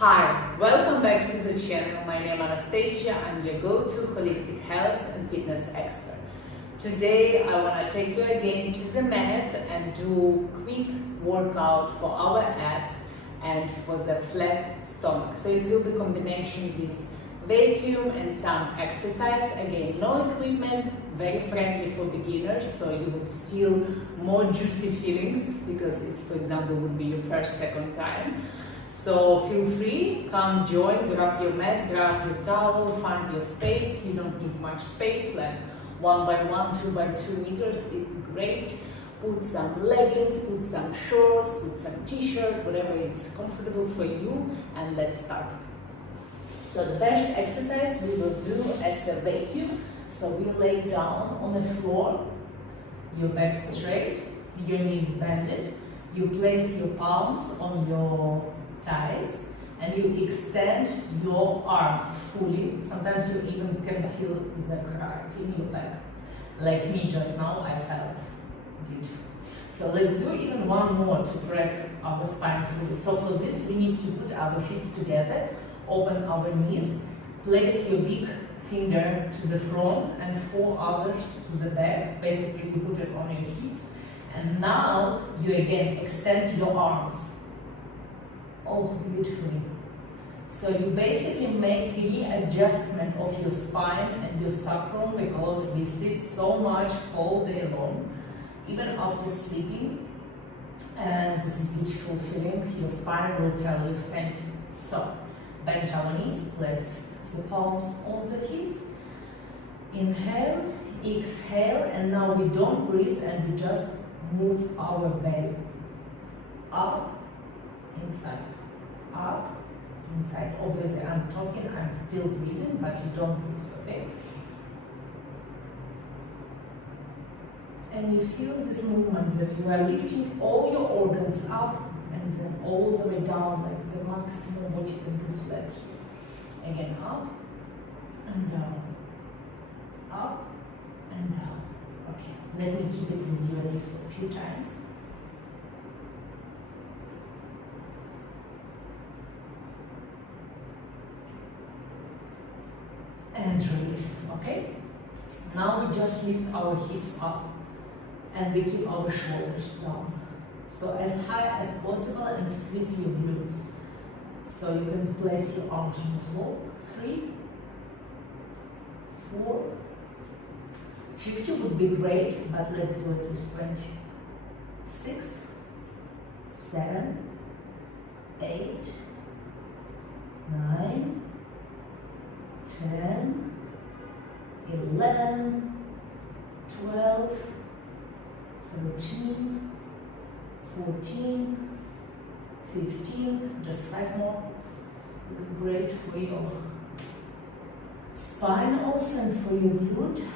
Hi, welcome back to the channel. My name is Anastasia. I'm your go-to holistic health and fitness expert. Today I want to take you again to the mat and do quick workout for our abs and for the flat stomach. So it will be a combination with vacuum and some exercise. Again, no equipment, very friendly for beginners, so you would feel more juicy feelings because it's, for example, would be your first, second time. So feel free, come join, grab your mat, grab your towel, find your space. You don't need much space, like 1 by 1, 2 by 2 meters, it's great. Put some leggings, put some shorts, put some t-shirt, whatever is comfortable for you, and let's start. So the first exercise we will do as a vacuum. So we lay down on the floor, your back straight, your knees bended. You place your palms on your thighs and you extend your arms fully. Sometimes you even can feel the crack in your back. Like me just now, I felt. It's beautiful. So let's do even one more to crack our spine fully. So for this, we need to put our feet together, open our knees, place your big finger to the front and 4 others to the back. Basically, you put it on your hips. And now you again extend your arms. Oh, beautifully. So you basically make readjustment of your spine and your sacrum because we sit so much all day long, even after sleeping. And this is a beautiful feeling. Your spine will tell you thank you. So bend our knees, place the palms on the hips. Inhale, exhale, and now we don't breathe and we just move our belly up, inside, up, inside. Obviously, I'm talking, I'm still breathing, but you don't breathe, okay? And you feel this movement that you are lifting all your organs up and then all the way down, like the maximum what you can do flat here. Again, up and down, up and down. Okay, let me keep it with you at least for a few times. And release, okay? Now we just lift our hips up and we keep our shoulders down. So as high as possible and squeeze your glutes. So you can place your arms on the floor. 3, 4, 50 would be great, but let's do at least 20. 6, 7, 8, 9, 10, 11, 12, 13, 14, 15, just 5 more. It's great for your spine also and for your glute.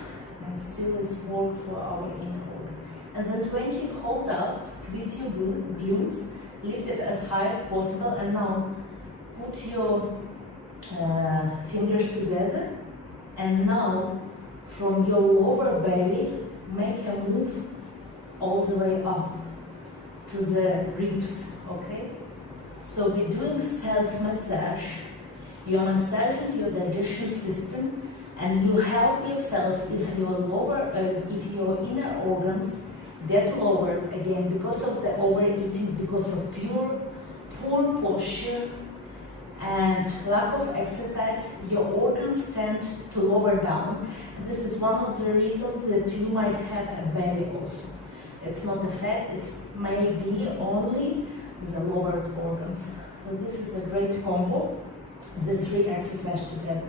And still it's work for our inner organ. And then 20, hold up, squeeze your glutes, lift it as high as possible, and now put your fingers together, and now from your lower belly make a move all the way up to the ribs, okay? So we're doing self-massage. You're massaging your digestion system and you help yourself if your your inner organs get lower again because of the overeating, because of poor posture and lack of exercise. Your organs tend to lower down. This is one of the reasons that you might have a belly also. It's not a fat, it's maybe only the lower organs. So this is a great combo, the 3 exercises together.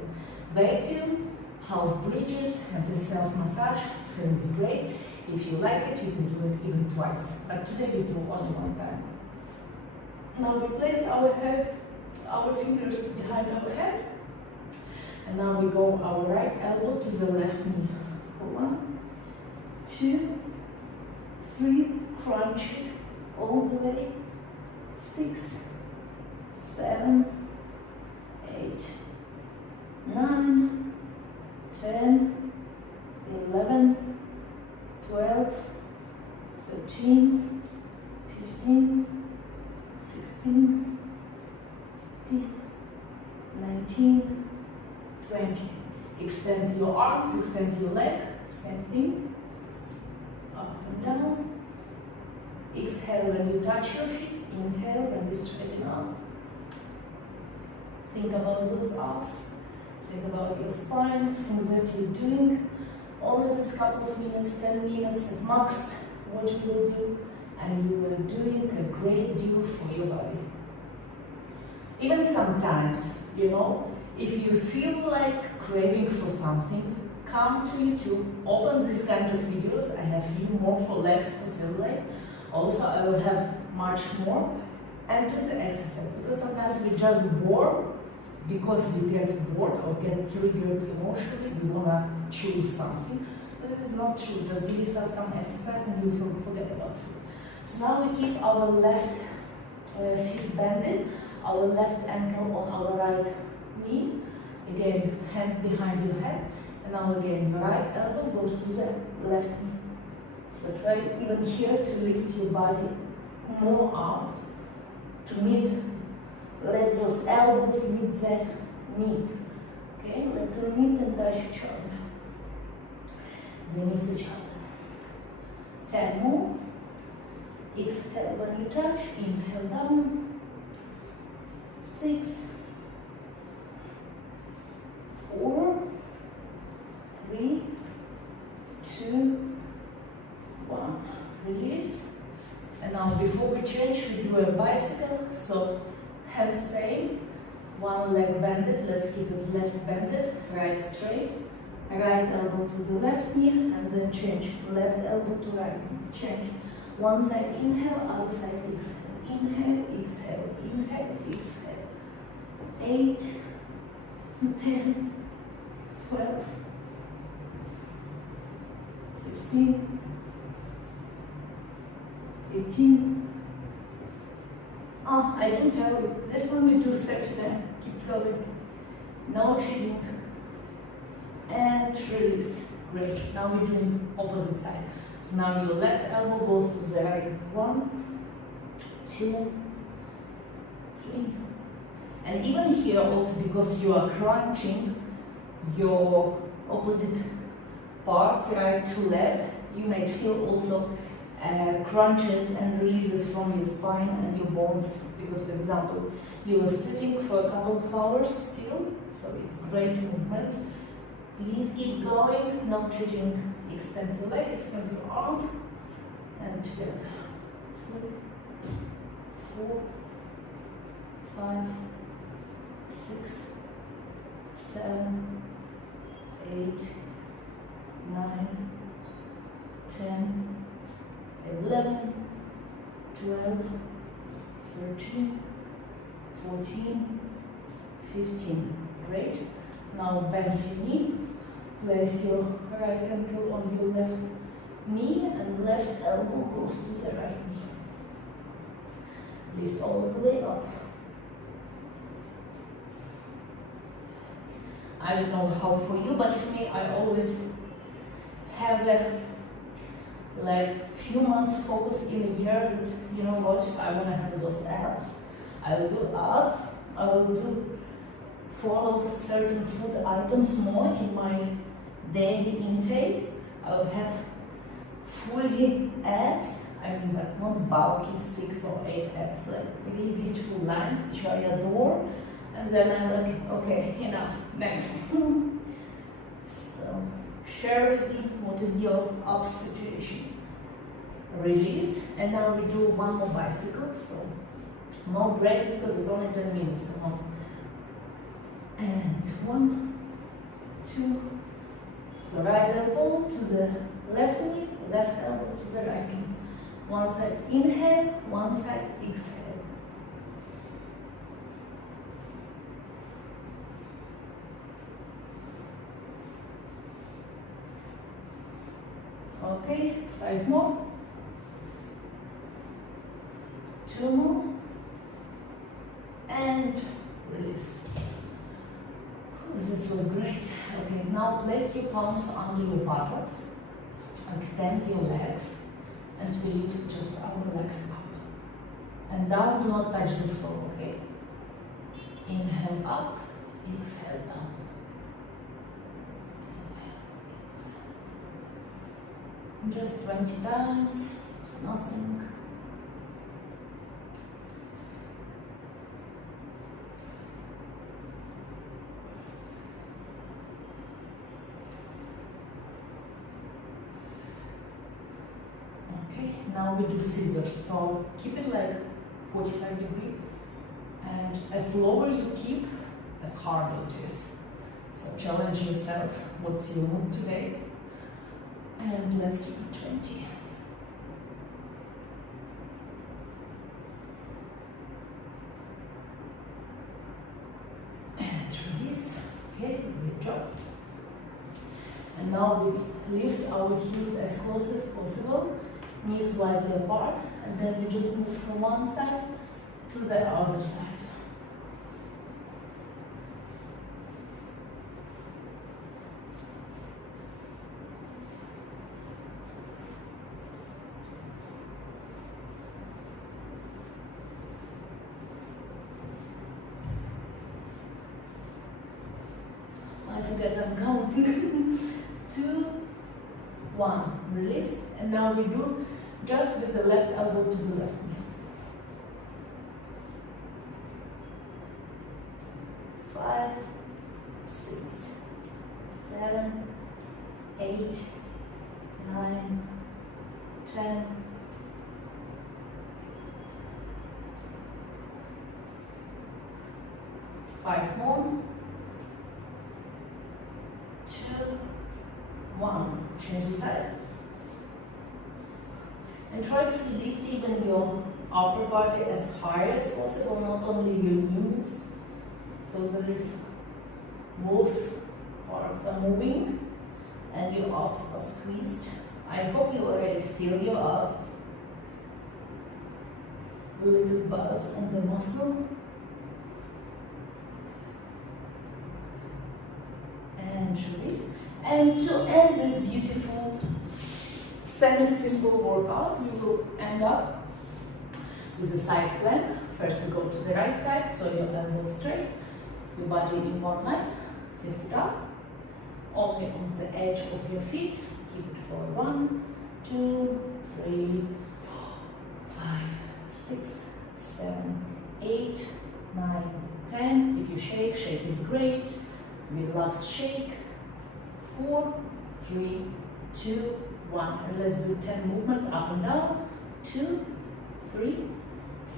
Vacuum, half bridges, and the self-massage feels great. If you like it, you can do it even twice. But today we do only 1 time. Now we place our fingers behind our head. And now we go our right elbow to the left knee. 1, 2, 3, crunch it all the way. 6, 7, 8, 9, 10, 11, 12, 13, 15, 16, 17, 19, 20. Extend your arms, extend your leg, same thing. Up and down. Exhale when you touch your feet. Inhale when you straighten up. Think about those ups. Think about your spine, things that you're doing. Only this couple of minutes, 10 minutes at max, what you will do. And you are doing a great deal for your body. Even sometimes, you know, if you feel like craving for something, come to YouTube, open this kind of videos. I have few more for legs, for cellulite. Also, I will have much more. And do the exercise, because sometimes we just bored because we get bored or get triggered emotionally. We want to choose something. But this is not true. Just give yourself some exercise and you will forget about food. So now we keep our left hip bended, our left ankle on our right knee. Again, hands behind your head. And now again, your right elbow goes to the left knee. So try even here to lift your body more up, to meet, let those elbows meet the knee. Okay, let them meet and touch each other. They miss each other. 10 more. Exhale when you touch, inhale down. 6, 4, 3, 2, 1. Release. And now before we change, we do a bicycle. So hands same, one leg bended. Let's keep it left bended, right straight. Right elbow to the left knee, and then change. Left elbow to right knee. Change. One side inhale, other side exhale. Inhale, exhale, inhale, exhale. 8, 10, 12, 16, 18. Oh, I didn't tell you. This one we do Saturday. Keep going. No cheating. And release. Great. Now we're doing opposite side. So now your left elbow goes to the right. 1, 2, 3. And even here also, because you are crunching your opposite parts, right to left, you might feel also crunches and releases from your spine and your bones. Because, for example, you were sitting for a couple of hours still, so it's great movements. Please keep going, not judging. Extend your leg, extend your arm, and together. 3, 4, 5, 6, 7, 8, 9, 10, 11, 12, 13, 14, 15. Great. Now bend your knee. Place your right ankle on your left knee and left elbow goes to the right knee. Lift all the way up. I don't know how for you, but for me, I always have a few months focus in a year that, you know what, I want to have those abs. I will do abs. I will do follow certain food items more in my daily intake. I will have fully abs, I mean, but not bulky 6 or 8 abs, like really beautiful lines which I adore. And then I'm like, okay, enough, next. So share with me what is your abs situation. Release, and now we do one more bicycle, so no breaks because it's only 10 minutes. Come on. And 1, 2. So right elbow to the left knee, left elbow to the right knee. One side inhale, one side exhale. Okay, 5 more. 2 more. And release. This was great. Okay, now place your palms under your buttocks, extend your legs, and we lift just our legs up. And down, do not touch the floor, okay? Inhale up, exhale down. Just 20 times, it's nothing. Okay, now we do scissors, so keep it like 45 degrees, and as lower you keep, the harder it is. So challenge yourself, what's your mood today? And let's keep it 20. And release. Okay, good job. And now we lift our heels as close as possible, knees widely apart, and then we just move from one side to the other side. I forget I'm counting. 2, 1, release, and now we do just with the left elbow to the left knee. 5, 6, 7, 8, 9, 10. 5 more. 2, 1. Change the side. And try to lift even your upper body as high as possible, not only your knees. So there is both parts are moving and your abs are squeezed. I hope you already feel your abs. A little buzz on the muscle. And release. And to end this beautiful semi-simple workout, you will end up with a side plank. First we go to the right side, so your elbows straight, your body in one line, lift it up, only on the edge of your feet, keep it for 1, 2, 3, 4, 5, 6, 7, 8, 9, 10. If you shake, shake is great. We love shake. 4, 3, 2, 1. And let's do 10 movements up and down. 2, 3,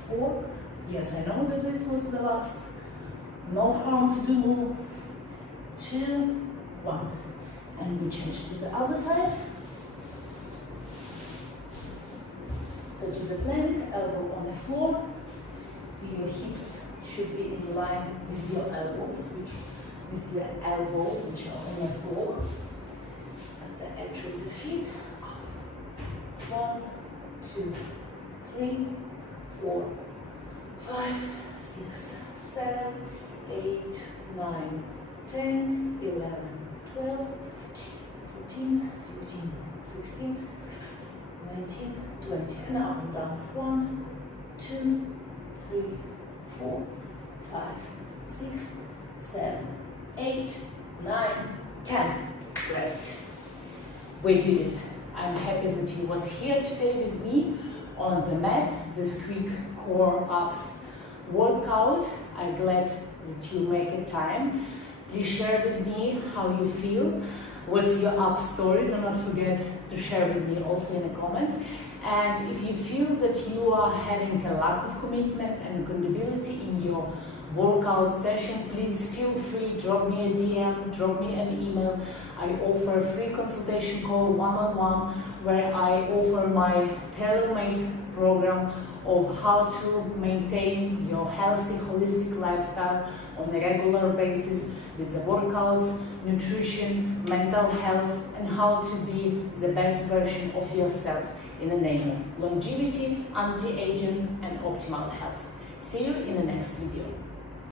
4. Yes, I know that this was the last. No harm to do. 2, 1. And we change to the other side. So to the plank, elbow on the floor. Your hips should be in line with your elbows, with the elbow which are on the floor. At the edge of the feet. Up. 1, 2, 3, 4, 5, 6, 7, 8, 9, 10, 11, 12, 14, 15, 16, 19, 20. And up and down. 1, 2, 3, 4, 5, 6, 7, 8, 9, 10. Great. We did it. I'm happy that you was here today with me on the mat, this quick core abs workout. I'm glad that you make a time. Please share with me how you feel. What's your abs story? Do not forget to share with me also in the comments. And if you feel that you are having a lack of commitment and accountability in your workout session, please feel free, drop me a DM, drop me an email. I offer a free consultation call one-on-one where I offer my tailor-made program of how to maintain your healthy, holistic lifestyle on a regular basis with the workouts, nutrition, mental health, and how to be the best version of yourself in the name of longevity, anti-aging, and optimal health. See you in the next video.